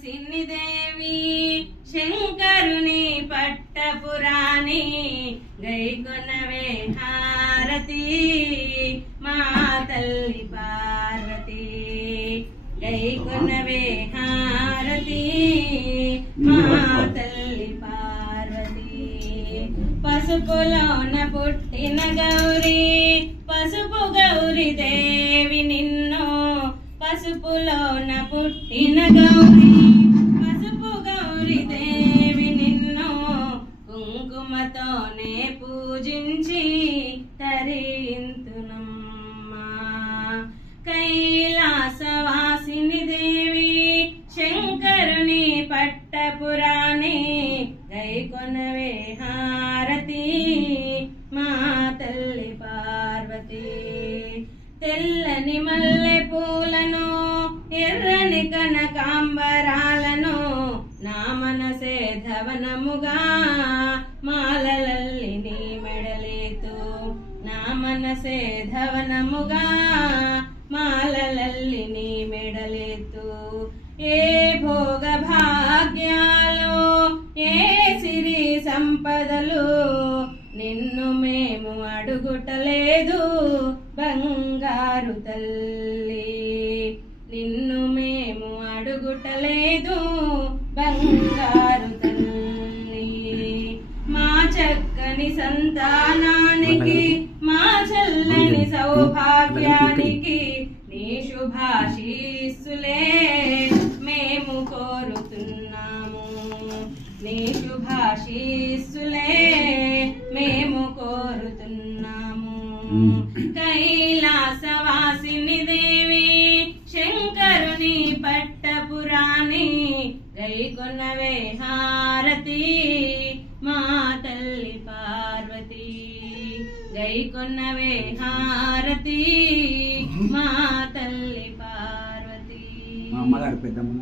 వాసిని దేవి శంకరుని పట్టపురాణి గైకొనవే హారతి మా తల్లి పార్వతి గైకొనవే హారతి మా తల్లి పార్వతి పసుపులోన పుట్టిన గౌరీ పసుపు గౌరీ దేవి నిన్ను పసుపులోన పుట్టిన గౌరీ పసుపు గౌరీ దేవి నిన్ను కుంకుమతోనే పూజించి తరింతునమ్మా కైలాసవాసిని దేవి శంకరుని పట్టపురాణి గైకొనవే హారతి మా తల్లి పార్వతి తెల్లని మల్లె పూలను ఎర్రని కనకాంబరాలను నా మనసే ధవనముగా మాలలల్లి నీ మెడలేతు నా మనసే ధవనముగా మాలలల్లి నీ మెడలేతు ఏ భోగ భాగ్యాలు ఏ సిరి సంపదలు నిన్ను మేము అడుగుటలేదు బంగారు తల్లి నిన్ను మేము అడుగుటలేదు బంగారు తల్లి మా చక్కని సంతానానికి మా చల్లని సౌభాగ్యానికి నీ శుభాశీస్సులే మేము కోరుతున్నాము నీ శుభాశీస్సులే మేము కోరుతున్నాము కైలాసవాసిని దేవి శంకరుని పట్టపురాణి గైకొనవే హారతి మా తల్లి పార్వతి గైకొనవే హారతి మా తల్లి పార్వతి మా అమ్మగారు పెద్దమ్మ